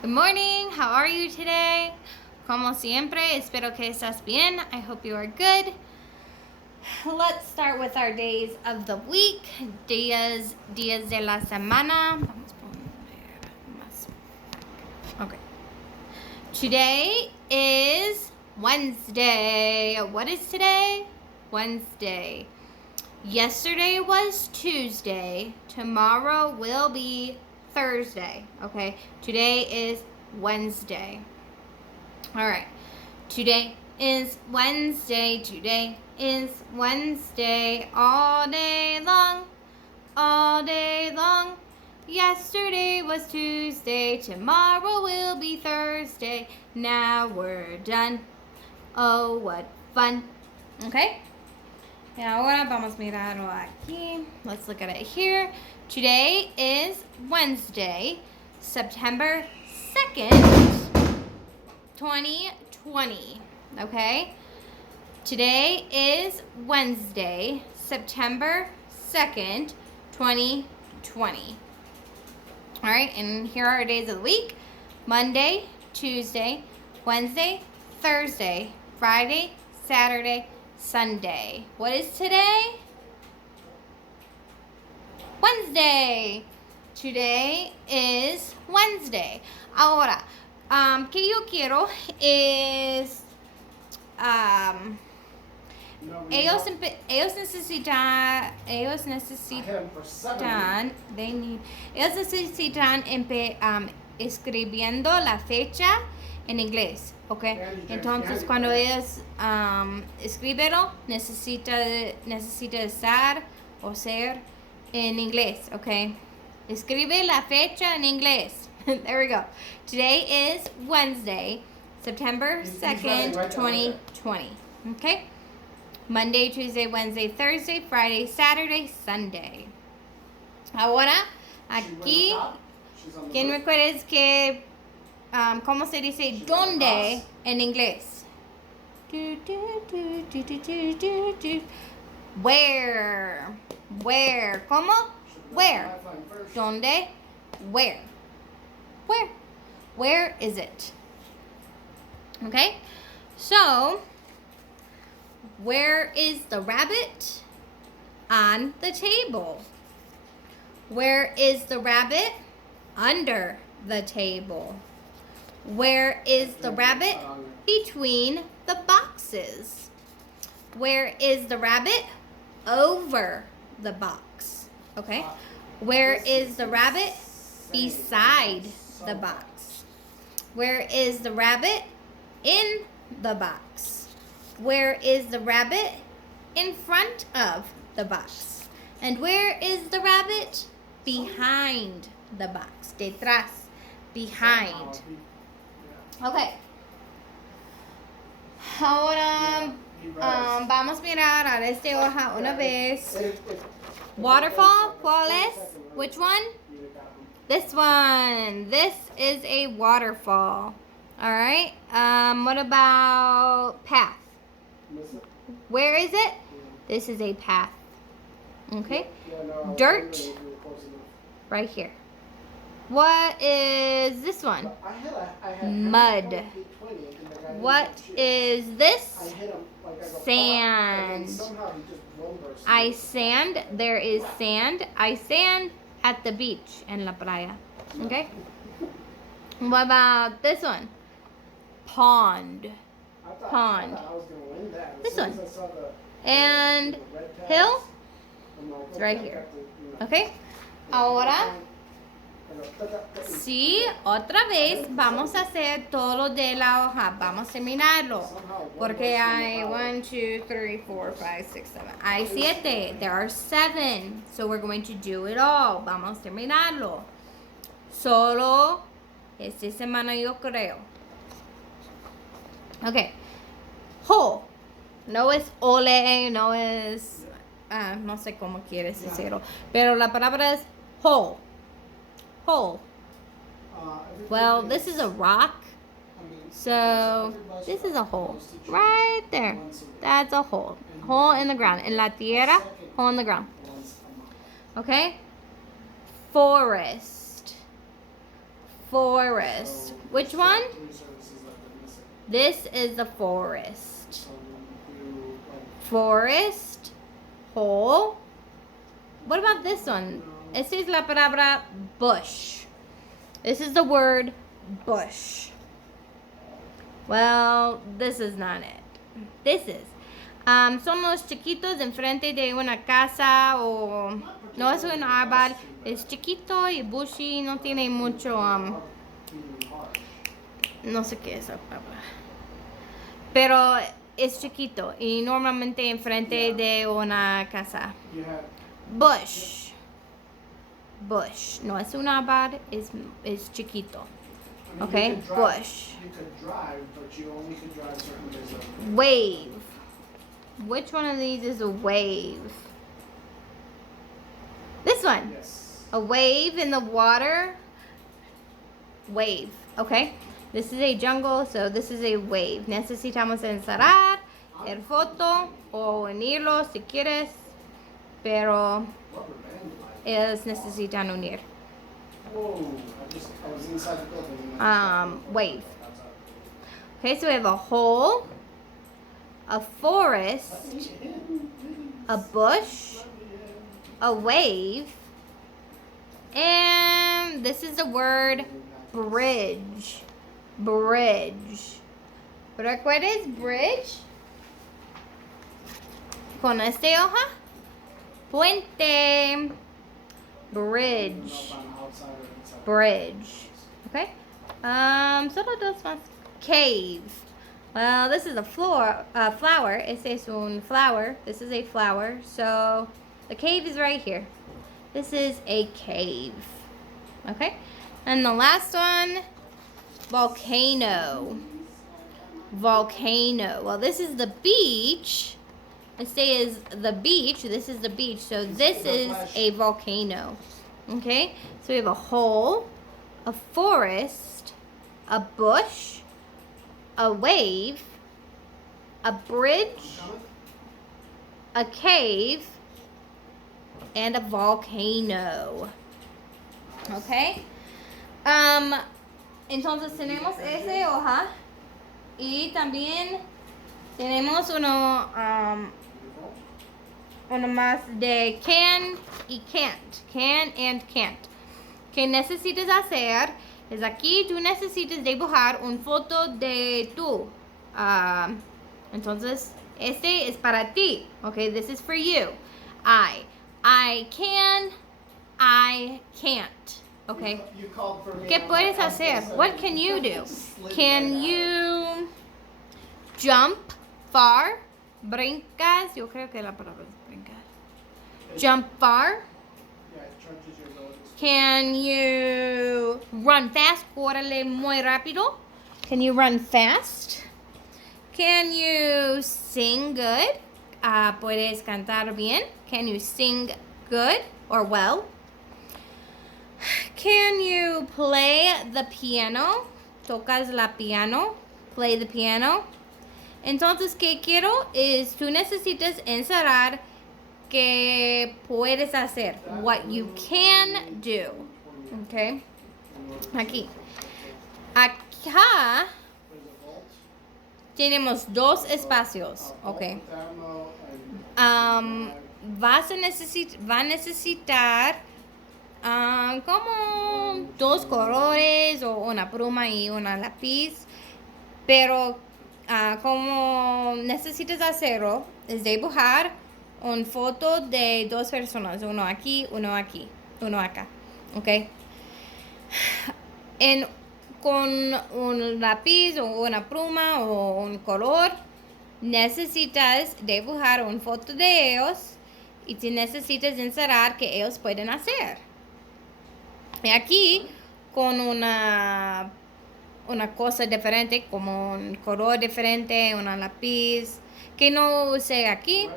Good morning. How are you today? Como siempre, espero que estás bien. I hope you are good. Let's start with our days of the week. Días de la semana. Vamos a poner más. Okay. Today is Wednesday. What is today? Wednesday. Yesterday was Tuesday. Tomorrow will be Thursday. Okay. Today is Wednesday. All right. Today is Wednesday. Today is Wednesday. All day long. All day long. Yesterday was Tuesday. Tomorrow will be Thursday. Now we're done. Oh, what fun. Okay. Y ahora vamos a mirarlo aquí. Let's look at it here. Today is Wednesday, September 2nd, 2020. Okay? Today is Wednesday, September 2nd, 2020. All right, and here are our days of the week. Monday, Tuesday, Wednesday, Thursday, Friday, Saturday, Sunday. What is today? Wednesday. Today is Wednesday. Ahora, que yo quiero es ellos necesitan escribiendo la fecha en inglés, ¿ok? Entonces cuando ellos escribenlo necesita estar o ser en inglés, ¿ok? Escribe la fecha en inglés. There we go. Today is Wednesday, September 2nd, 2020. Okay? Monday, Tuesday, Wednesday, Thursday, Friday, Saturday, Sunday. Ahora, aquí, ¿quién recuerda que, cómo se dice dónde en inglés? Where. Where. ¿Cómo? Where. ¿Dónde? Where. Where. Where is it? Okay? So, where is the rabbit? On the table. Where is the rabbit? Under the table. Where is the rabbit? Between the boxes. Where is the rabbit? Over the box. Okay? Where is the rabbit? Beside the box. Where is the rabbit? In the box. Where is the rabbit? In front of the box. And where is the rabbit? Behind the box. Detrás. Behind. Okay. Ahora vamos a mirar a esta hoja una vez. Waterfall, ¿cuál es? Which one? This one. This is a waterfall. All right. What about path? Where is it? This is a path. Okay. Dirt. Right here. What is this one? Mud. What is this? Sand. I sand. There is sand. I sand at the beach en la playa. Okay? What about this one? Pond. Pond. This one. And hill? It's right here. Okay? Ahora, sí, otra vez vamos a hacer todo lo de la hoja. Vamos a terminarlo. Porque hay 1, 2, 3, 4, 5, 6, 7. Hay 7. There are 7. So we're going to do it all. Vamos a terminarlo. Solo esta semana yo creo. Okay. Ho. No es ole, no es... no sé cómo quieres decirlo. Pero la palabra es hole. Hole. Well, this is a rock. So, this is a hole. Right there. That's a hole. Hole in the ground. En la tierra, hole in the ground. Okay? Forest. Forest. Which one? This is the forest. Forest. Hole. What about this one? Esta es la palabra bush. This is the word bush. Well, this is not it. This is. Son los chiquitos enfrente de una casa o no es un árbol, es chiquito y bushy, no tiene mucho, no sé qué es la palabra, pero es chiquito y normalmente enfrente de una casa. Bush. Bush. No es un árbol, es chiquito. Okay, bush. You could drive, but you only could drive certain days of the week. Wave. Which one of these is a wave? This one. Yes. A wave in the water. Wave. Okay. This is a jungle, so this is a wave. Necesitamos encerrar el foto o unirlo si quieres, pero ellos necesitan unir. Whoa, I was inside the building. Wave. Okay, so we have a hole, a forest, a bush, a wave, and this is the word bridge. Bridge. ¿Recuerdas bridge? Con esta hoja. Puente. Bridge. Bridge. Okay. Solo dos más. Cave. Well, this is a flower. Este es un flower. This is a flower. So the cave is right here. This is a cave. Okay. And the last one, volcano. Volcano. Well, this is the beach. This is the beach. This is the beach. So this is a volcano. Okay. So we have a hole, a forest, a bush, a wave, a bridge, a cave, and a volcano. Okay. Entonces tenemos esa hoja y también tenemos uno más de can y can't. Can and can't. ¿Qué necesitas hacer? Es aquí tú necesitas dibujar una foto de tú. Entonces, este es para ti. Okay, this is for you. I can, I can't. Okay. You called for me. ¿Qué puedes hacer? What can you do? Can you jump far? Brincas. Yo creo que la palabra es brincar. Jump far. Yeah, it charges your abilities. Can you run fast? Córrele muy rápido. Can you run fast? Can you sing good? ¿Puedes cantar bien? Can you sing good or well? Can you play the piano? ¿Tocas la piano? Play the piano. Entonces, ¿qué quiero? Es tú necesitas encerrar qué puedes hacer. What you can do. Okay. Aquí. Acá tenemos dos espacios. Okay. Va a necesitar como dos colores o una pluma y una lápiz, pero como necesitas hacerlo es dibujar una foto de dos personas, uno aquí, uno acá, ¿ok? Con un lápiz o una pluma o un color necesitas dibujar una foto de ellos y te necesitas encerrar que ellos pueden hacer. Y aquí, con una cosa diferente, como un color diferente, una lápiz, que no use aquí,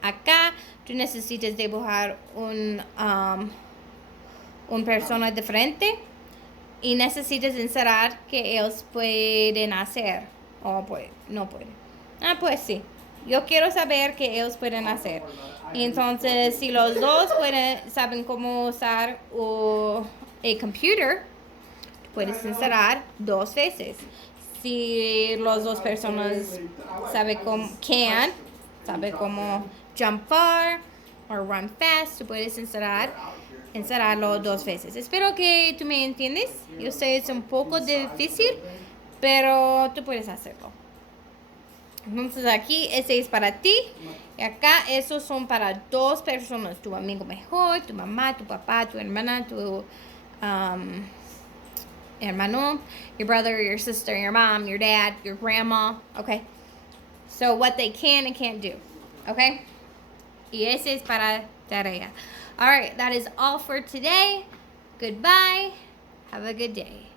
acá, tú necesitas dibujar un persona diferente y necesitas encerrar que ellos pueden hacer. O no pueden. Pues sí. Yo quiero saber que ellos pueden hacer. Entonces, si los dos saben cómo usar a computer, puedes encerrar 2 veces. Si las 2 personas sabe cómo jump far o run fast, tú puedes encerrarlo 2 veces. Espero que tú me entiendes. Yo sé es un poco difícil, pero tú puedes hacerlo. Entonces aquí ese es para ti y acá esos son para 2 personas, tu amigo mejor, tu mamá, tu papá, tu hermana, tu hermano, your brother, your sister, your mom, your dad, your grandma, okay? So what they can and can't do, okay? Y ese es para tarea. All right, that is all for today. Goodbye. Have a good day.